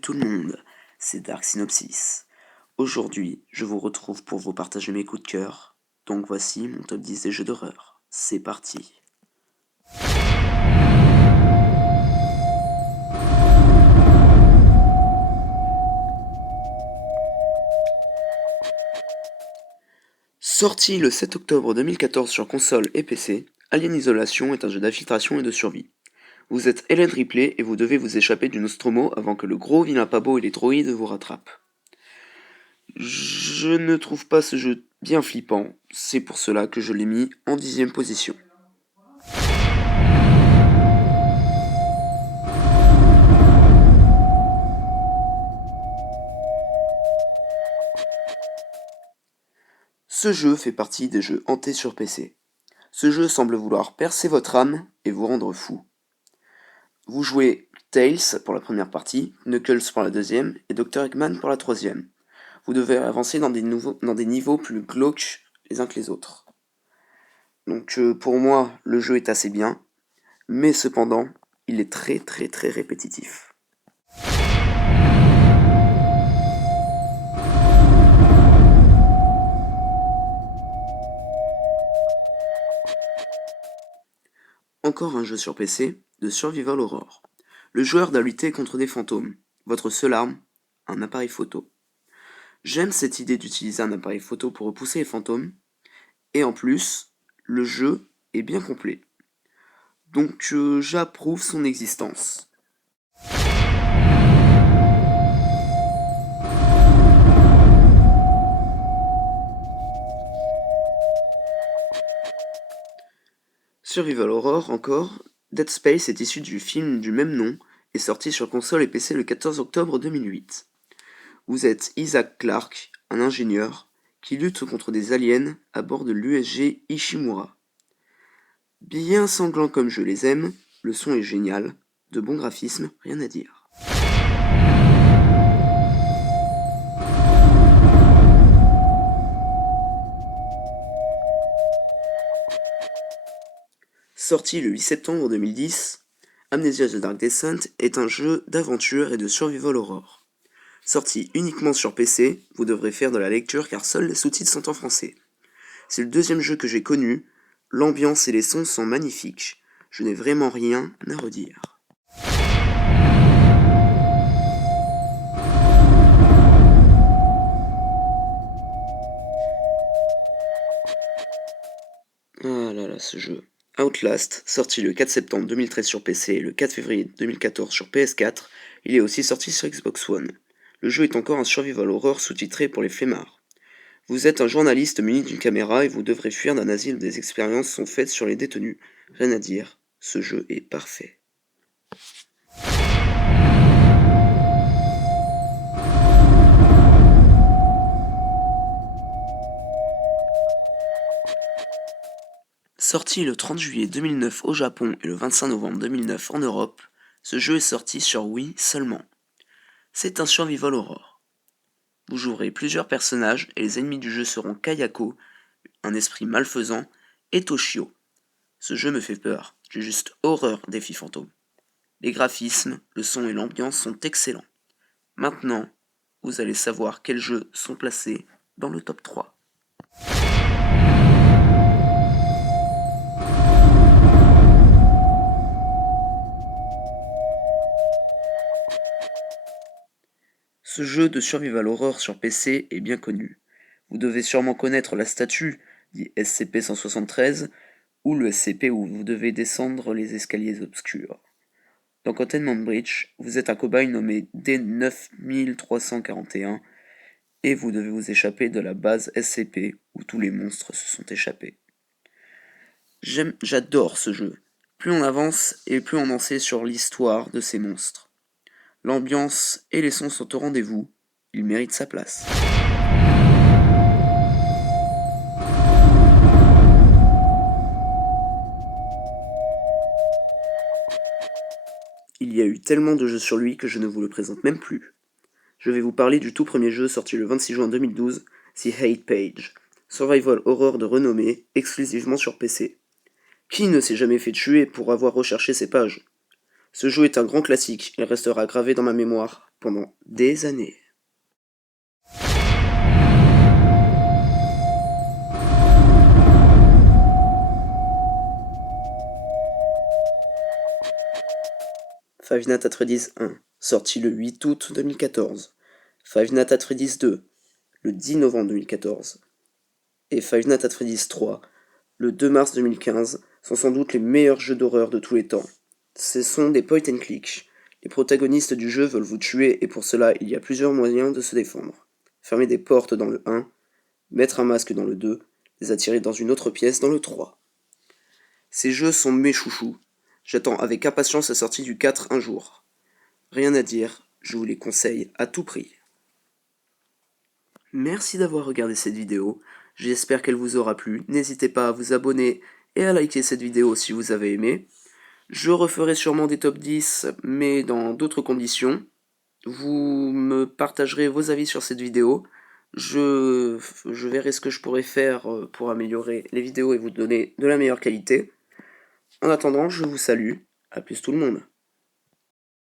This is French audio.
Salut tout le monde, c'est Dark Synopsis. Aujourd'hui, je vous retrouve pour vous partager mes coups de cœur. Donc voici mon top 10 des jeux d'horreur. C'est parti. Sorti le 7 octobre 2014 sur console et PC, Alien Isolation est un jeu d'infiltration et de survie. Vous êtes Ellen Ripley et vous devez vous échapper du Nostromo avant que le gros vilain pas beau et les droïdes vous rattrapent. Je ne trouve pas ce jeu bien flippant, c'est pour cela que je l'ai mis en 10ème position. Ce jeu fait partie des jeux hantés sur PC. Ce jeu semble vouloir percer votre âme et vous rendre fou. Vous jouez Tails pour la première partie, Knuckles pour la deuxième et Dr Eggman pour la troisième. Vous devez avancer dans des niveaux plus glauques les uns que les autres. Donc pour moi, le jeu est assez bien, mais cependant, il est très répétitif. Encore un jeu sur PC, de Survival Horror. Le joueur doit lutter contre des fantômes. Votre seule arme, un appareil photo. J'aime cette idée d'utiliser un appareil photo pour repousser les fantômes, et en plus, le jeu est bien complet. Donc j'approuve son existence. Survival Horror encore, Dead Space est issu du film du même nom et sorti sur console et PC le 14 octobre 2008. Vous êtes Isaac Clarke, un ingénieur, qui lutte contre des aliens à bord de l'USG Ishimura. Bien sanglant comme je les aime, le son est génial, de bons graphismes, rien à dire. Sorti le 8 septembre 2010, Amnesia The Dark Descent est un jeu d'aventure et de survival horror. Sorti uniquement sur PC, vous devrez faire de la lecture car seuls les sous-titres sont en français. C'est le deuxième jeu que j'ai connu, l'ambiance et les sons sont magnifiques, je n'ai vraiment rien à redire. Ah là là, ce jeu. Outlast, sorti le 4 septembre 2013 sur PC et le 4 février 2014 sur PS4, il est aussi sorti sur Xbox One. Le jeu est encore un survival horror sous-titré pour les flemmards. Vous êtes un journaliste muni d'une caméra et vous devrez fuir d'un asile où des expériences sont faites sur les détenus. Rien à dire, ce jeu est parfait. Sorti le 30 juillet 2009 au Japon et le 25 novembre 2009 en Europe, ce jeu est sorti sur Wii seulement. C'est un survival horror. Vous jouerez plusieurs personnages et les ennemis du jeu seront Kayako, un esprit malfaisant, et Toshio. Ce jeu me fait peur, j'ai juste horreur des filles fantômes. Les graphismes, le son et l'ambiance sont excellents. Maintenant, vous allez savoir quels jeux sont placés dans le top 3. Ce jeu de survival horror sur PC est bien connu. Vous devez sûrement connaître la statue, dit SCP-173, ou le SCP où vous devez descendre les escaliers obscurs. Dans Containment Breach, vous êtes un cobaye nommé D9341 et vous devez vous échapper de la base SCP où tous les monstres se sont échappés. J'adore ce jeu. Plus on avance et plus on en sait sur l'histoire de ces monstres. L'ambiance et les sons sont au rendez-vous, il mérite sa place. Il y a eu tellement de jeux sur lui que je ne vous le présente même plus. Je vais vous parler du tout premier jeu sorti le 26 juin 2012, The Hate Page, survival horror de renommée, exclusivement sur PC. Qui ne s'est jamais fait tuer pour avoir recherché ces pages? Ce jeu est un grand classique, il restera gravé dans ma mémoire pendant des années. Five Nights at Freddy's 1, sorti le 8 août 2014. Five Nights at Freddy's 2, le 10 novembre 2014. Et Five Nights at Freddy's 3, le 2 mars 2015, sont sans doute les meilleurs jeux d'horreur de tous les temps. Ce sont des point and click. Les protagonistes du jeu veulent vous tuer et pour cela il y a plusieurs moyens de se défendre. Fermer des portes dans le 1, mettre un masque dans le 2, les attirer dans une autre pièce dans le 3. Ces jeux sont mes chouchous. J'attends avec impatience la sortie du 4 un jour. Rien à dire, je vous les conseille à tout prix. Merci d'avoir regardé cette vidéo, j'espère qu'elle vous aura plu. N'hésitez pas à vous abonner et à liker cette vidéo si vous avez aimé. Je referai sûrement des top 10, mais dans d'autres conditions. Vous me partagerez vos avis sur cette vidéo. Je verrai ce que je pourrais faire pour améliorer les vidéos et vous donner de la meilleure qualité. En attendant, je vous salue. À plus tout le monde.